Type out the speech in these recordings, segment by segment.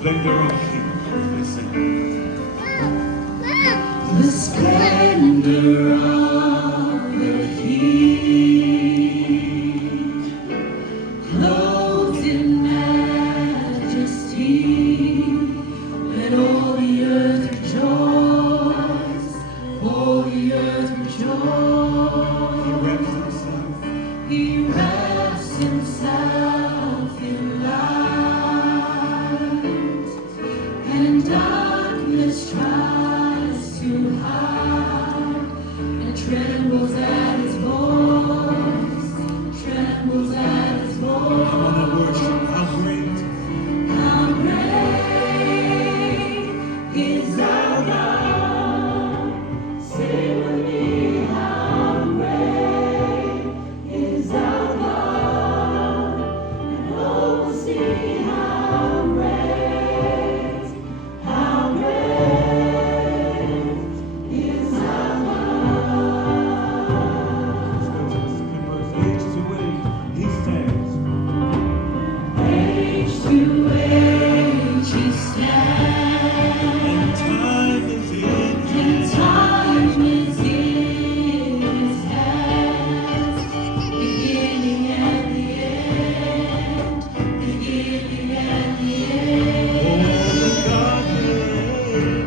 splendor of King. Listen. The splendor of the King, clothed in majesty, let all the earth rejoice, all the earth rejoice. He wraps himself in light, and darkness tries to hide, and trembles at his voice, trembles at his voice. I want to worship. How great, how great is our God. Sing with me, how great is our God. And all will see how great is our God. age to age, he stands. Age to age he stands, And time is in and time is in his hands. Beginning and the end, beginning and the end.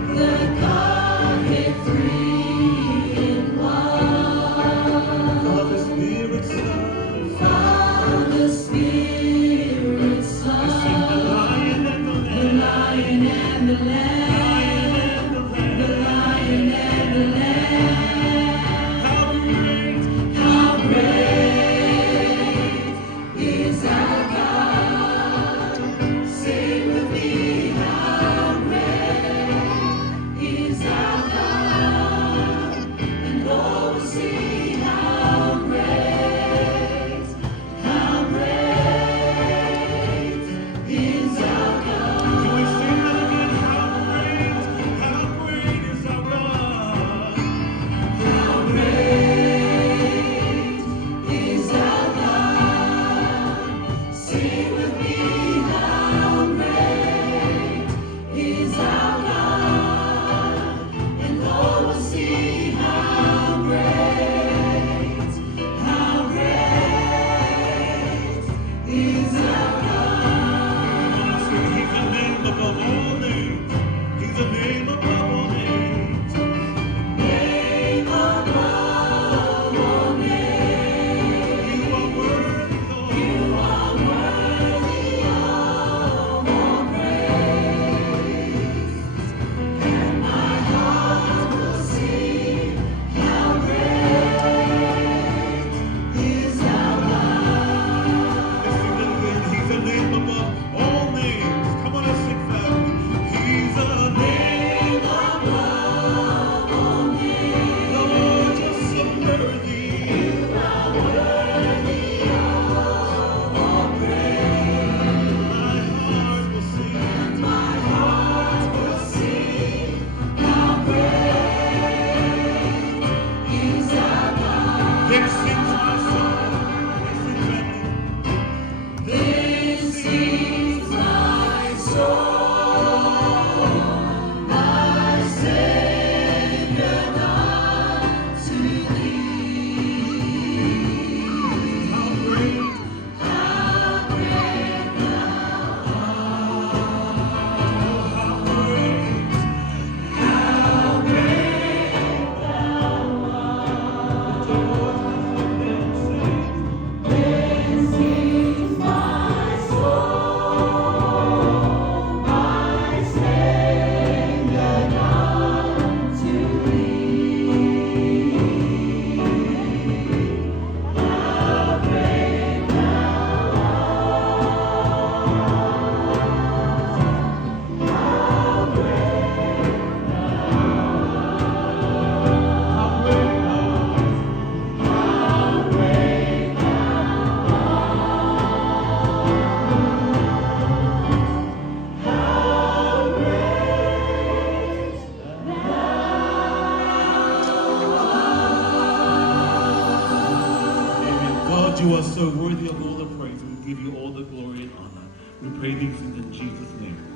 The Godhead three in one. Father, Spirit, Son. Father, Spirit, Sing the Son, Lion and the the Lamb. Lion and the Lamb, the Lion and the Lamb. How great, How great is our God. Sing with me, how great is our God. And all will see how great is our God. can we sing that again? How great is our God? How great is our God. Sing with me, how great is our God. And all will see how great is our God. He's the name above all names. He's the name above all names. Name above all names. You are worthy, Lord. You are worthy of all praise, and my heart will sing how great is our God. Let's sing that again. He's the name above all names. Come on, let's sing, family. He's the name. Name above all names. Lord, you're so worthy. You are worthy of all praise, My heart will sing. and my heart will sing how great is our God. Then sings my soul. Let's sing, family. Then sings my soul, my Savior God, to thee. How great, How great thou art! how great. How great thou art! Then sings my soul, my Savior God, to thee. How great thou art! How God, you are so worthy of all the praise. We give you all the glory and honor. We pray these things in Jesus' name.